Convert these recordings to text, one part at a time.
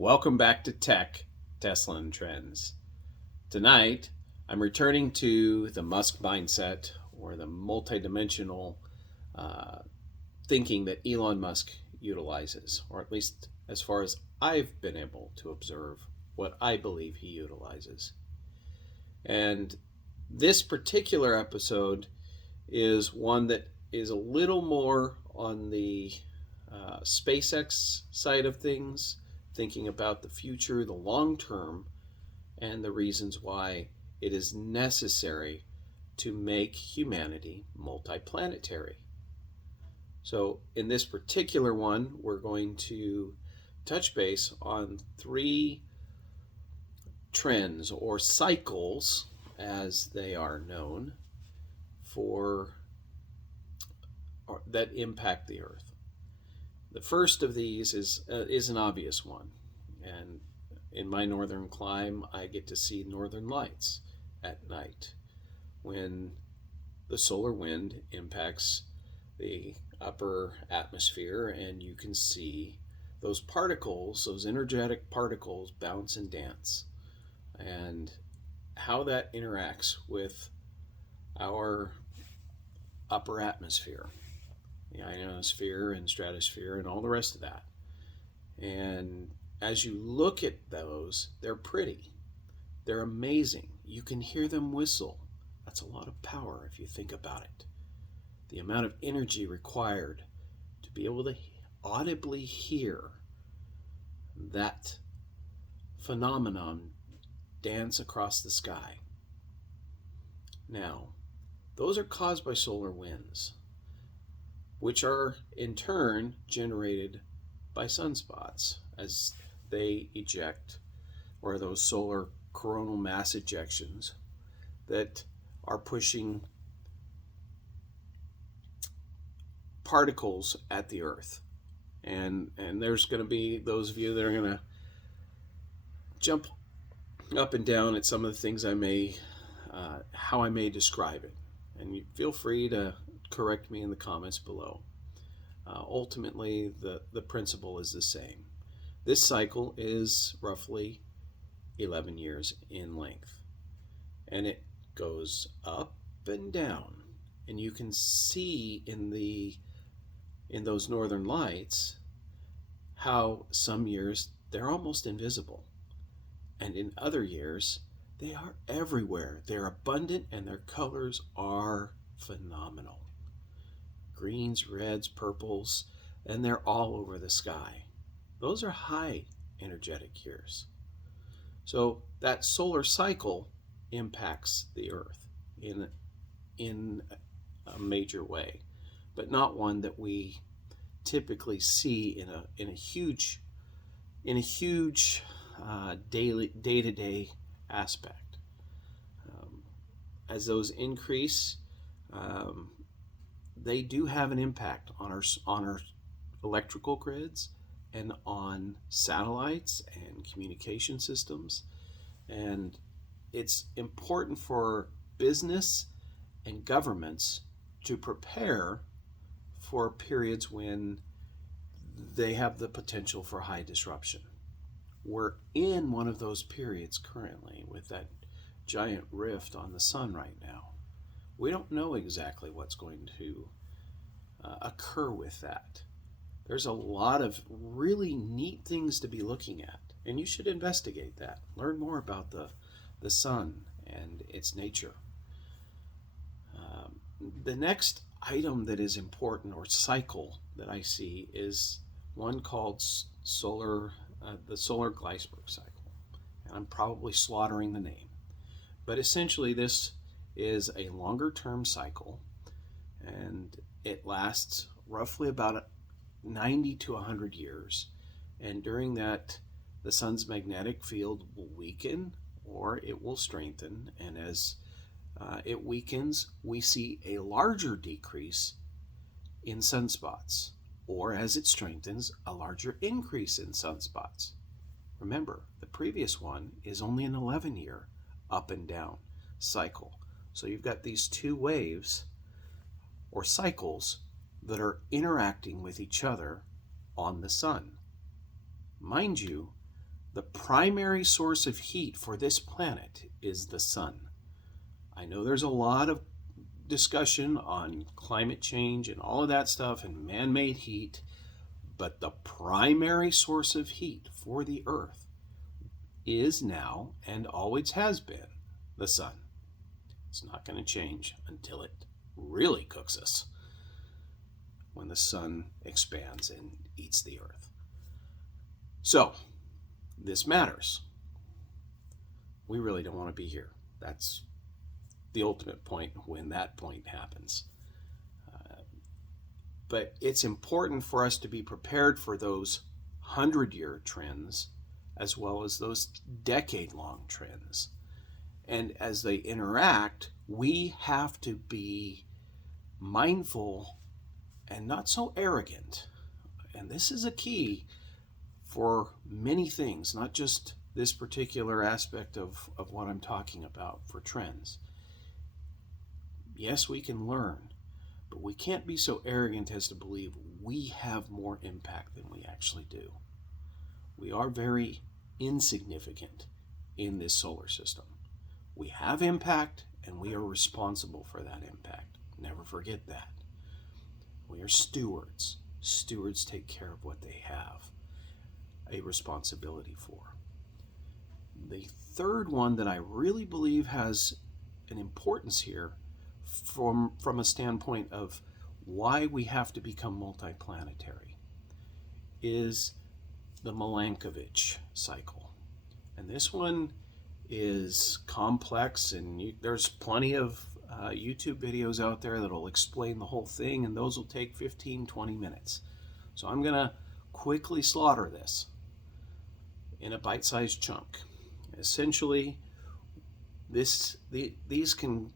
Welcome back to Tech, Tesla and Trends. Tonight, I'm returning to the Musk mindset or the multidimensional thinking that Elon Musk utilizes, or at least as far as I've been able to observe what I believe he utilizes. And this particular episode is one that is a little more on the SpaceX side of things, thinking about the future, the long term, and the reasons why it is necessary to make humanity multiplanetary. So, in this particular one, we're going to touch base on three trends or cycles, as they are known, that impact the Earth. The first of these is an obvious one, and in my northern clime, I get to see northern lights at night when the solar wind impacts the upper atmosphere, and you can see those particles, those energetic particles, bounce and dance, and how that interacts with our upper atmosphere, the ionosphere and stratosphere and all the rest of that. And as you look at those, they're pretty. They're amazing. You can hear them whistle. That's a lot of power if you think about it. The amount of energy required to be able to audibly hear that phenomenon dance across the sky. Now, those are caused by solar winds, which are in turn generated by sunspots as they eject, or those solar coronal mass ejections that are pushing particles at the Earth. And there's going to be those of you that are going to jump up and down at some of the things how I may describe it. And you feel free to correct me in the comments below. Ultimately, the principle is the same. This cycle is roughly 11 years in length, and it goes up and down. And you can see in those northern lights how some years they're almost invisible, and in other years they are everywhere. They're abundant, and their colors are phenomenal. Greens, reds, purples, and they're all over the sky. Those are high energetic years. So that solar cycle impacts the Earth in a major way, but not one that we typically see in a huge day-to-day aspect. As those increase, they do have an impact on our electrical grids and on satellites and communication systems. And it's important for business and governments to prepare for periods when they have the potential for high disruption. We're in one of those periods currently with that giant rift on the sun right now. We don't know exactly what's going to occur with that. There's a lot of really neat things to be looking at, and you should investigate that. Learn more about the sun and its nature. The next item that is important, or cycle, that I see is one called the solar Gleissberg Cycle. And I'm probably slaughtering the name. But essentially this is a longer term cycle, and it lasts roughly about 90 to 100 years. And during that, the sun's magnetic field will weaken or it will strengthen. And as it weakens, we see a larger decrease in sunspots, or as it strengthens, a larger increase in sunspots. Remember, the previous one is only an 11-year up and down cycle. So you've got these two waves or cycles that are interacting with each other on the sun. Mind you, The primary source of heat for this planet is the sun. I know there's a lot of discussion on climate change and all of that stuff and man-made heat, but the primary source of heat for the Earth is now and always has been the sun. It's not going to change until it really cooks us, when the sun expands and eats the Earth. So, this matters. We really don't want to be here. That's the ultimate point when that point happens. But it's important for us to be prepared for those 100-year trends as well as those decade-long trends. And as they interact, we have to be mindful and not so arrogant. And this is a key for many things, not just this particular aspect of what I'm talking about for trends. Yes, we can learn, but we can't be so arrogant as to believe we have more impact than we actually do. We are very insignificant in this solar system. We have impact, and we are responsible for that impact. Never forget that. We are stewards. Stewards take care of what they have a responsibility for. The third one that I really believe has an importance here from a standpoint of why we have to become multiplanetary is the Milankovitch cycle. And this one is complex, and there's plenty of YouTube videos out there that'll explain the whole thing, and those will take 15-20 minutes. So I'm going to quickly slaughter this in a bite-sized chunk. Essentially, these can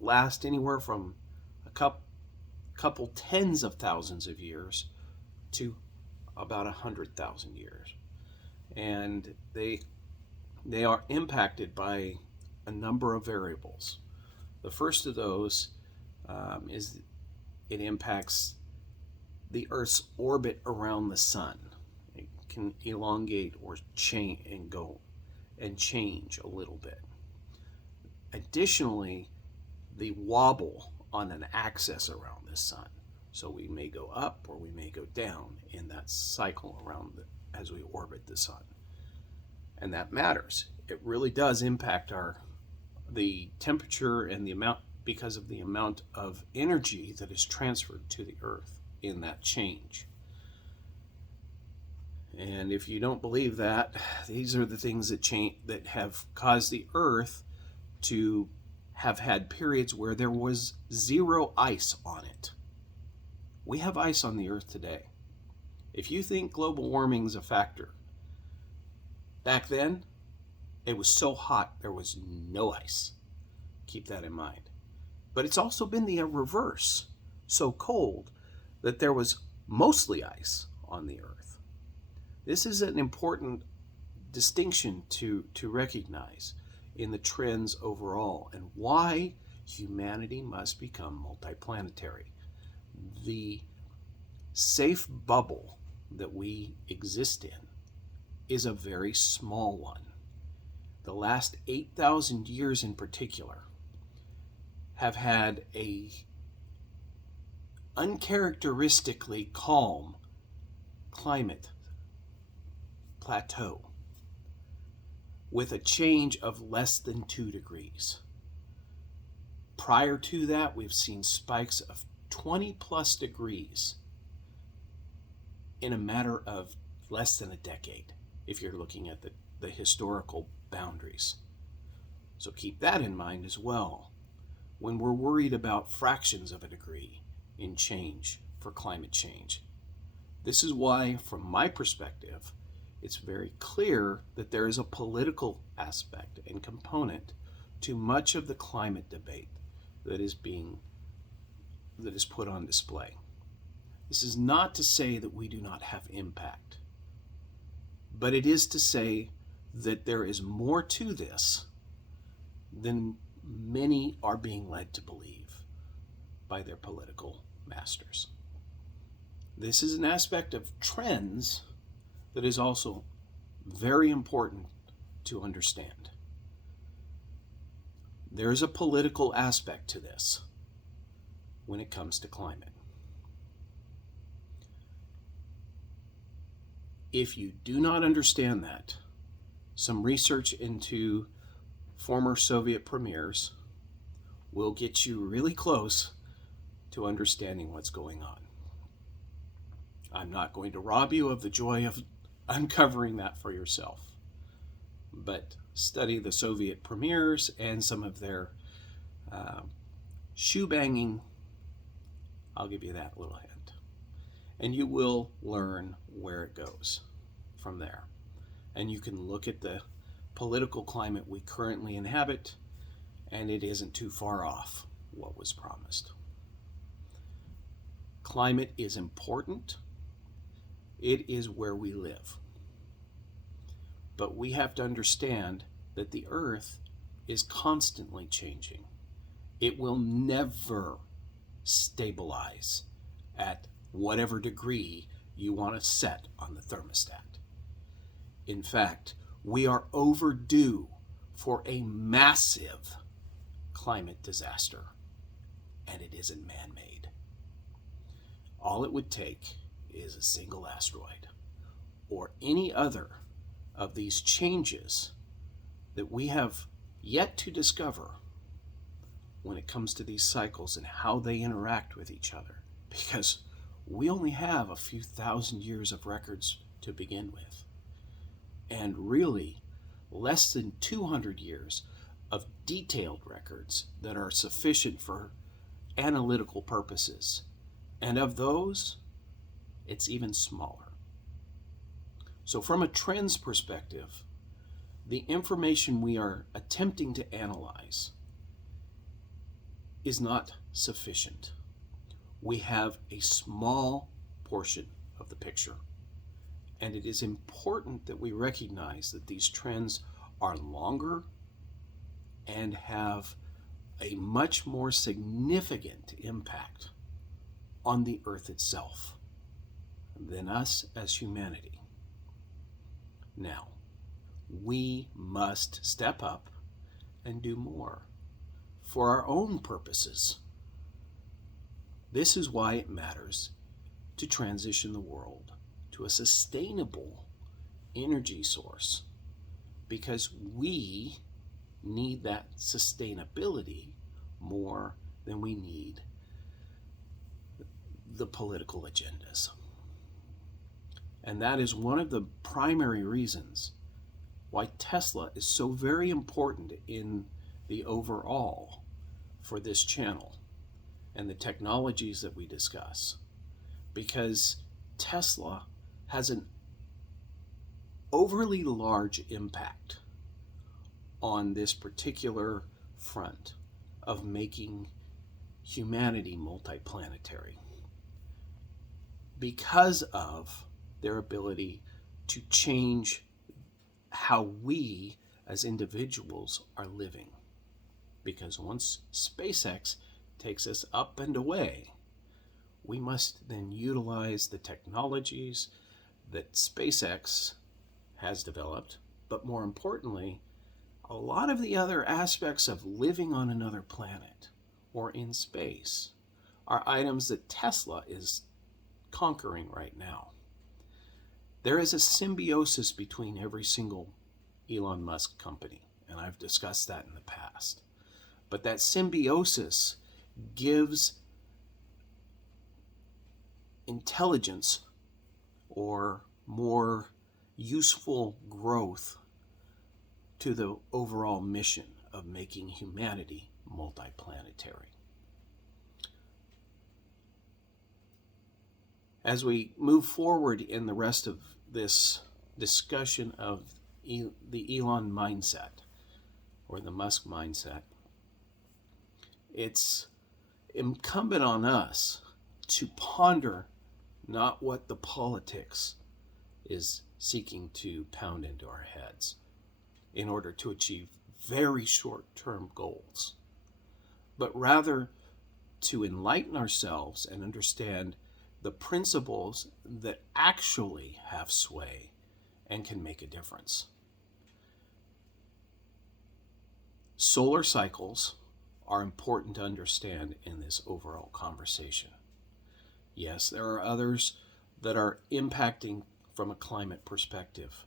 last anywhere from a couple tens of thousands of years to about 100,000 years. And they are impacted by a number of variables. The first of those is it impacts the Earth's orbit around the sun. It can elongate or change a little bit. Additionally, the wobble on an axis around the sun. So we may go up or we may go down in that cycle around as we orbit the sun. And that matters. It really does impact the temperature and the amount, because of the amount of energy that is transferred to the Earth in that change. And if you don't believe that, these are the things that have caused the Earth to have had periods where there was zero ice on it. We have ice on the Earth today. If you think global warming is a factor, back then, it was so hot there was no ice. Keep that in mind. But it's also been the reverse. So cold that there was mostly ice on the Earth. This is an important distinction to recognize in the trends overall and why humanity must become multiplanetary. The safe bubble that we exist in is a very small one. The last 8,000 years in particular have had a uncharacteristically calm climate plateau with a change of less than 2 degrees. Prior to that, we've seen spikes of 20 plus degrees in a matter of less than a decade, if you're looking at the historical boundaries. So keep that in mind as well when we're worried about fractions of a degree in change for climate change. This is why, from my perspective, it's very clear that there is a political aspect and component to much of the climate debate that is put on display. This is not to say that we do not have impact, but it is to say that there is more to this than many are being led to believe by their political masters. This is an aspect of trends that is also very important to understand. There's a political aspect to this when it comes to climate. If you do not understand that, some research into former Soviet premiers will get you really close to understanding what's going on. I'm not going to rob you of the joy of uncovering that for yourself, but study the Soviet premiers and some of their shoe-banging. I'll give you that little hint. And you will learn where it goes from there. And you can look at the political climate we currently inhabit, and it isn't too far off what was promised. Climate is important. It is where we live. But we have to understand that the Earth is constantly changing. It will never stabilize at whatever degree you want to set on the thermostat. In fact, we are overdue for a massive climate disaster, and it isn't man-made. All it would take is a single asteroid or any other of these changes that we have yet to discover when it comes to these cycles and how they interact with each other, because we only have a few thousand years of records to begin with, and really less than 200 years of detailed records that are sufficient for analytical purposes. And of those, it's even smaller. So from a trends perspective, the information we are attempting to analyze is not sufficient. We have a small portion of the picture, and it is important that we recognize that these trends are longer and have a much more significant impact on the Earth itself than us as humanity. Now, we must step up and do more for our own purposes. This is why it matters to transition the world to a sustainable energy source, because we need that sustainability more than we need the political agendas. And that is one of the primary reasons why Tesla is so very important in the overall for this channel and the technologies that we discuss, because Tesla has an overly large impact on this particular front of making humanity multiplanetary, because of their ability to change how we as individuals are living. Because once SpaceX takes us up and away, we must then utilize the technologies that SpaceX has developed, but more importantly, a lot of the other aspects of living on another planet or in space are items that Tesla is conquering right now. There is a symbiosis between every single Elon Musk company, and I've discussed that in the past. But that symbiosis gives intelligence or more useful growth to the overall mission of making humanity multiplanetary. As we move forward in the rest of this discussion of the Elon mindset or the Musk mindset, it's incumbent on us to ponder not what the politics is seeking to pound into our heads in order to achieve very short-term goals, but rather to enlighten ourselves and understand the principles that actually have sway and can make a difference. Solar cycles are important to understand in this overall conversation. Yes, there are others that are impacting from a climate perspective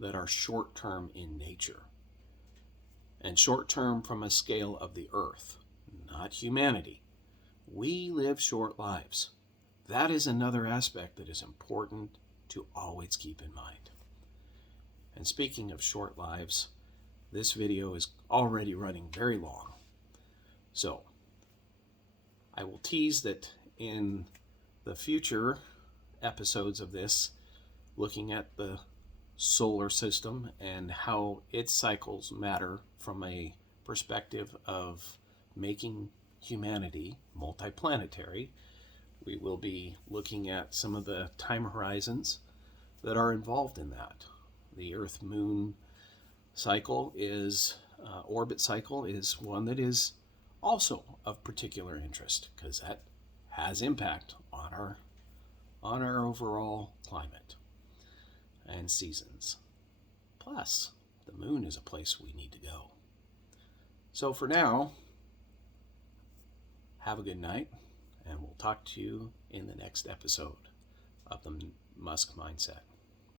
that are short-term in nature, and short-term from a scale of the earth, not humanity. We live short lives. That is another aspect that is important to always keep in mind. And speaking of short lives, this video is already running very long. So I will tease that in the future episodes of this, looking at the solar system and how its cycles matter from a perspective of making humanity multiplanetary, we will be looking at some of the time horizons that are involved in that. The Earth-Moon cycle is, orbit cycle is one that is also of particular interest, because that has impact on our overall climate and seasons. Plus, the moon is a place we need to go. So for now, have a good night, and we'll talk to you in the next episode of the Musk Mindset.